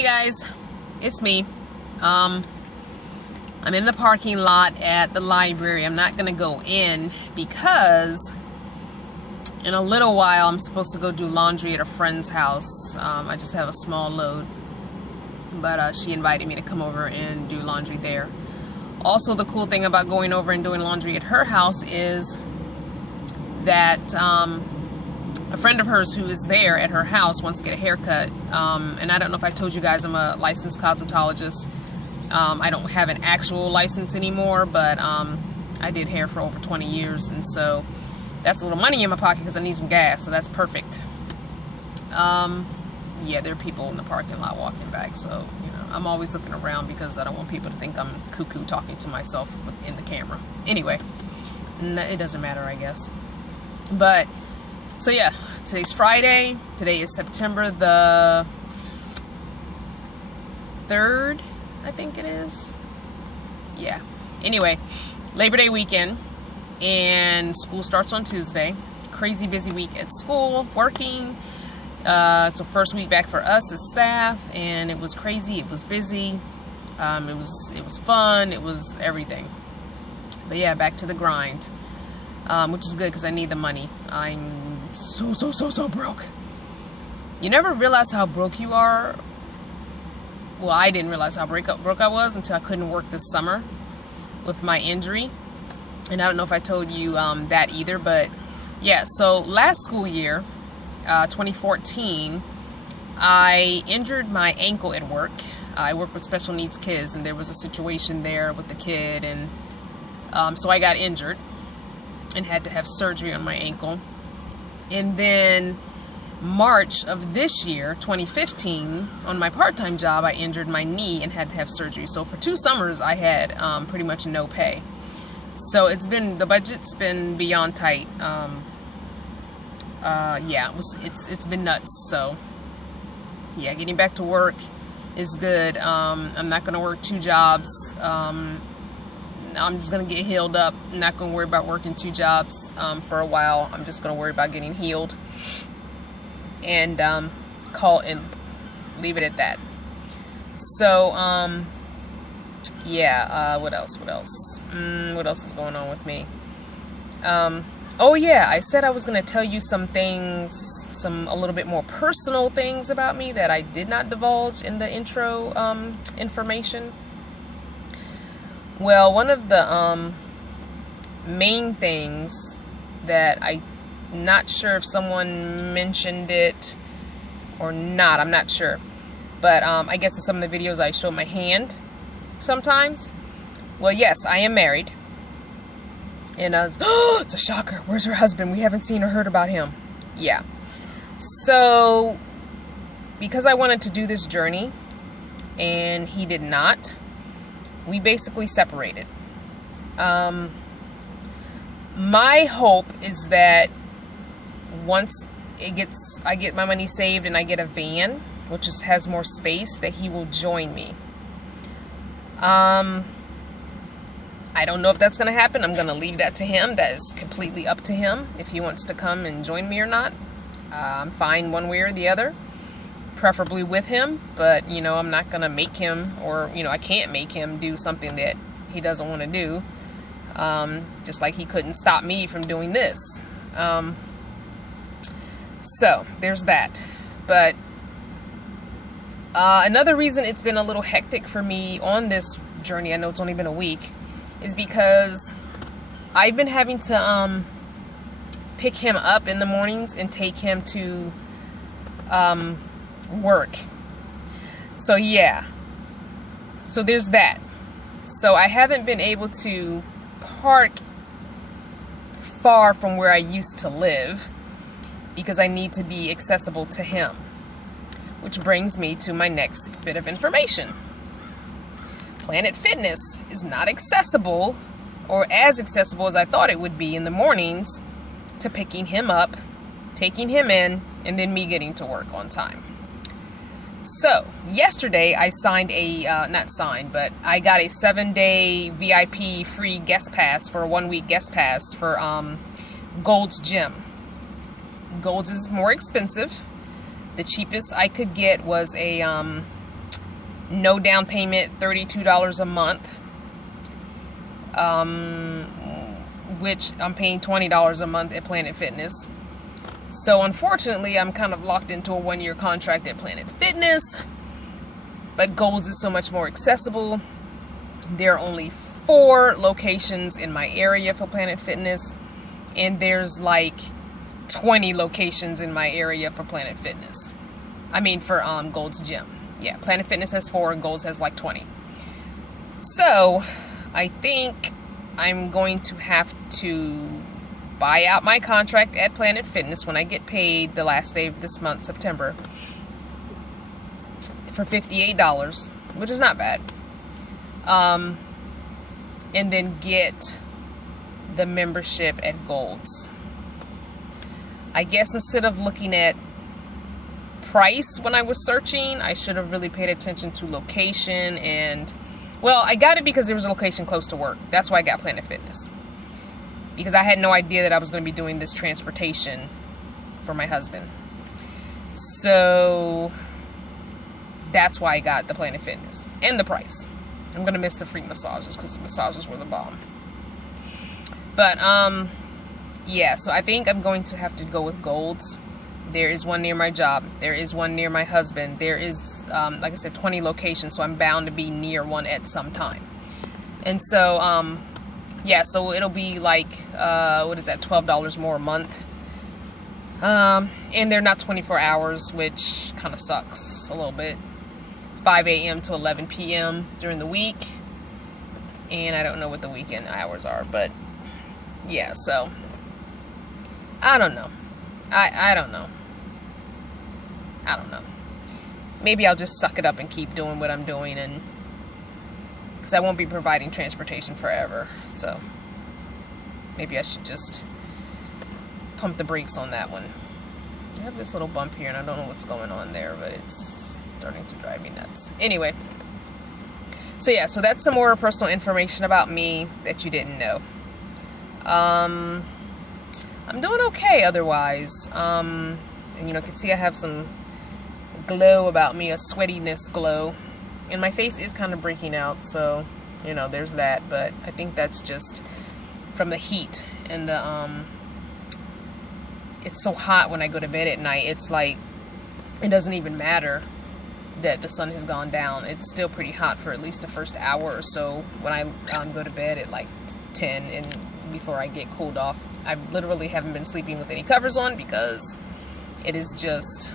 Hey guys, it's me. I'm in the parking lot at the library. I'm not gonna go in because in a little while I'm supposed to go do laundry at a friend's house. I just have a small load, but she invited me to come over and do laundry there. Also, the cool thing about going over and doing laundry at her house is that a friend of hers who is there at her house wants to get a haircut. And I don't know if I told you guys I'm a licensed cosmetologist. I don't have an actual license anymore, but I did hair for over 20 years, and so that's a little money in my pocket because I need some gas, so that's perfect. Yeah, there are people in the parking lot walking back, so you know, I'm always looking around because I don't want people to think I'm cuckoo talking to myself in the camera. Anyway, it doesn't matter, I guess. But so yeah, today's Friday. Today is September the 3rd, I think it is. Yeah. Anyway, Labor Day weekend, and school starts on Tuesday. Crazy busy week at school, working. It's the first week back for us as staff, and it was crazy. It was busy. It was fun. It was everything. But yeah, back to the grind, which is good because I need the money. I'm so broke. You never realize how broke you are. Well, I didn't realize how broke I was until I couldn't work this summer with my injury. And I don't know if I told you that either, but yeah, so last school year, 2014, I injured my ankle at work. I work with special needs kids, and there was a situation there with the kid, and so I got injured and had to have surgery on my ankle. And then March of this year, 2015, on my part-time job, I injured my knee and had to have surgery. So for 2 summers, I had pretty much no pay. So the budget's been beyond tight. Yeah, it's been nuts. So yeah, getting back to work is good. I'm not gonna work 2 jobs. I'm just gonna get healed up. I'm not gonna worry about working 2 jobs for a while. I'm just gonna worry about getting healed and call and leave it at that. So yeah, what else is going on with me? Oh yeah, I said I was going to tell you some things, a little bit more personal things about me that I did not divulge in the intro information. Well, one of the main things that I'm not sure if someone mentioned it or not, I'm not sure, but I guess in some of the videos I show my hand sometimes. Well, yes, I am married. And it's a shocker. Where's her husband? We haven't seen or heard about him. Yeah. So, because I wanted to do this journey, and he did not, we basically separated. My hope is that once I get my money saved and I get a van, which has more space, that he will join me. I don't know if that's going to happen. I'm going to leave that to him. That is completely up to him if he wants to come and join me or not. I'm fine one way or the other, preferably with him, but you know, I'm not going to make him, or you know, I can't make him do something that he doesn't want to do, just like he couldn't stop me from doing this. So there's that. But another reason it's been a little hectic for me on this journey, I know it's only been a week, is because I've been having to pick him up in the mornings and take him to work. So yeah, so there's that. So I haven't been able to park far from where I used to live because I need to be accessible to him, which brings me to my next bit of information. Planet Fitness is not accessible, or as accessible as I thought it would be in the mornings, to picking him up, taking him in, and then me getting to work on time. So, yesterday I signed but I got a 7-day VIP free guest pass for a 1-week guest pass for Gold's Gym. Gold's is more expensive. The cheapest I could get was a No down payment, $32 a month. Which I'm paying $20 a month at Planet Fitness. So unfortunately, I'm kind of locked into a 1-year contract at Planet Fitness. But Gold's is so much more accessible. There are only 4 locations in my area for Planet Fitness. And there's like 20 locations in my area for Planet Fitness. I mean for Gold's Gym. Yeah, Planet Fitness has 4 and Gold's has like 20. So I think I'm going to have to buy out my contract at Planet Fitness when I get paid the last day of this month, September, for $58, which is not bad. And then get the membership at Gold's. I guess instead of looking at price when I was searching, I should have really paid attention to location. And well, I got it because there was a location close to work. That's why I got Planet Fitness, because I had no idea that I was going to be doing this transportation for my husband. So that's why I got the Planet Fitness and the price. I'm going to miss the free massages because the massages were the bomb. But yeah, so I think I'm going to have to go with Gold's. There is one near my job. There is one near my husband. There is, like I said, 20 locations, so I'm bound to be near one at some time. And so, yeah, so it'll be like, what is that, $12 more a month. And they're not 24 hours, which kind of sucks a little bit. 5 a.m. to 11 p.m. during the week. And I don't know what the weekend hours are, but yeah, so I don't know. I don't know. I don't know. Maybe I'll just suck it up and keep doing what I'm doing, and because I won't be providing transportation forever. So maybe I should just pump the brakes on that one. I have this little bump here, and I don't know what's going on there, but it's starting to drive me nuts. Anyway, so yeah, so that's some more personal information about me that you didn't know. I'm doing okay otherwise. And you know, you can see I have some glow about me, a sweatiness glow. And my face is kind of breaking out, so, you know, there's that. But I think that's just from the heat and the, it's so hot when I go to bed at night. It's like, it doesn't even matter that the sun has gone down. It's still pretty hot for at least the first hour or so when I go to bed at like 10 and before I get cooled off. I literally haven't been sleeping with any covers on because it is just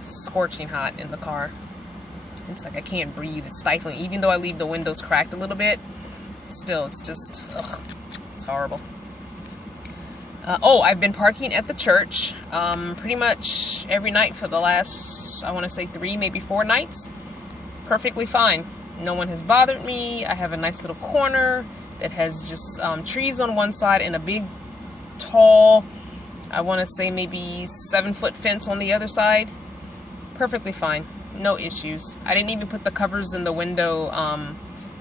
scorching hot in the car. It's like I can't breathe. It's stifling. Even though I leave the windows cracked a little bit, still, it's just, ugh, it's horrible. Oh, I've been parking at the church pretty much every night for the last, I want to say 3, maybe 4 nights. Perfectly fine. No one has bothered me. I have a nice little corner that has just trees on one side and a big, tall, I want to say maybe 7-foot fence on the other side. Perfectly fine. No issues. I didn't even put the covers in the window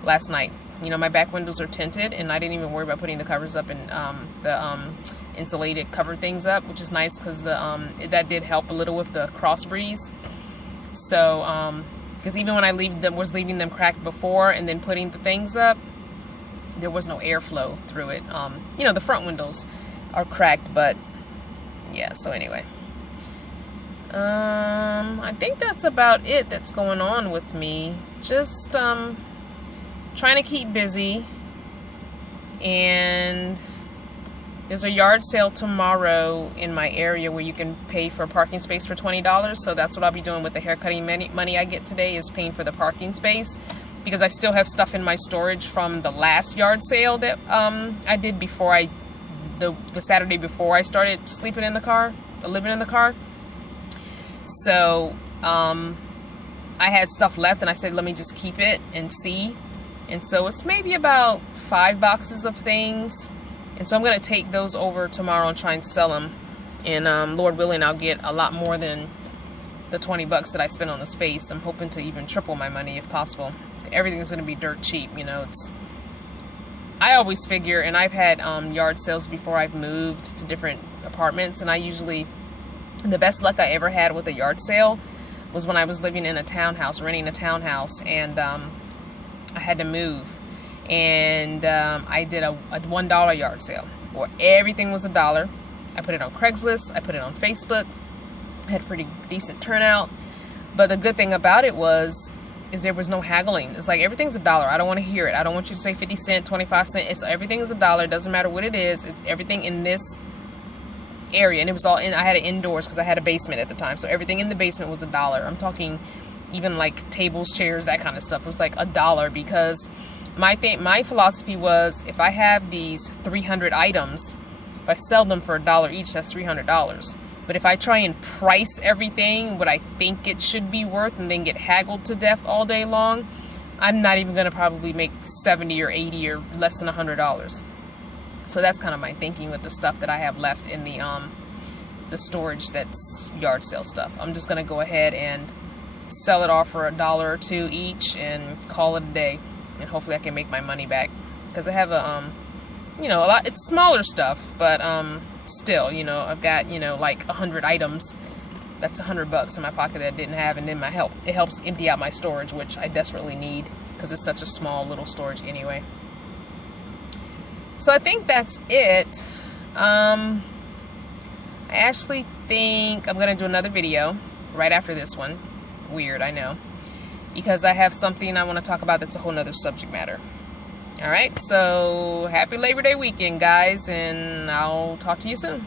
last night. You know, my back windows are tinted, and I didn't even worry about putting the covers up and the insulated cover things up, which is nice because the that did help a little with the cross breeze. So, because even when I was leaving them cracked before and then putting the things up, there was no airflow through it. You know, the front windows are cracked, but yeah, so anyway. I think that's about it that's going on with me. Just trying to keep busy, and there's a yard sale tomorrow in my area where you can pay for a parking space for $20. So that's what I'll be doing with the haircutting money I get today, is paying for the parking space, because I still have stuff in my storage from the last yard sale that I did before the Saturday before I started sleeping in the car, living in the car. So I had stuff left, and I said, let me just keep it and see. And so it's maybe about 5 boxes of things. And so I'm going to take those over tomorrow and try and sell them. And Lord willing, I'll get a lot more than the $20 that I spent on the space. I'm hoping to even triple my money if possible. Everything's going to be dirt cheap, you know. I always figure, and I've had yard sales before I've moved to different apartments, and I usually, the best luck I ever had with a yard sale was when I was living in a townhouse, renting a townhouse, and I had to move. And I did a $1 yard sale where everything was $1. I put it on Craigslist, I put it on Facebook, I had a pretty decent turnout. But the good thing about it is there was no haggling. It's like everything's $1. I don't want to hear it. I don't want you to say 50 cents, 25 cents. It's everything is $1. It doesn't matter what it is. It's everything in this area, and it was all in. I had it indoors because I had a basement at the time, so everything in the basement was $1. I'm talking even like tables, chairs, that kind of stuff. It was like $1 because my philosophy was if I have these 300 items, if I sell them for $1 each, that's $300. But if I try and price everything what I think it should be worth and then get haggled to death all day long, I'm not even going to probably make 70 or 80 or less than $100. So that's kind of my thinking with the stuff that I have left in the storage that's yard sale stuff. I'm just going to go ahead and sell it off for $1 or $2 each and call it a day. And hopefully I can make my money back. Because I have a lot, it's smaller stuff, but still, I've got, like 100 items. That's $100 in my pocket that I didn't have, and then it helps empty out my storage, which I desperately need because it's such a small little storage anyway. So I think that's it. I actually think I'm going to do another video right after this one. Weird, I know. Because I have something I want to talk about that's a whole nother subject matter. Alright, so happy Labor Day weekend, guys, and I'll talk to you soon.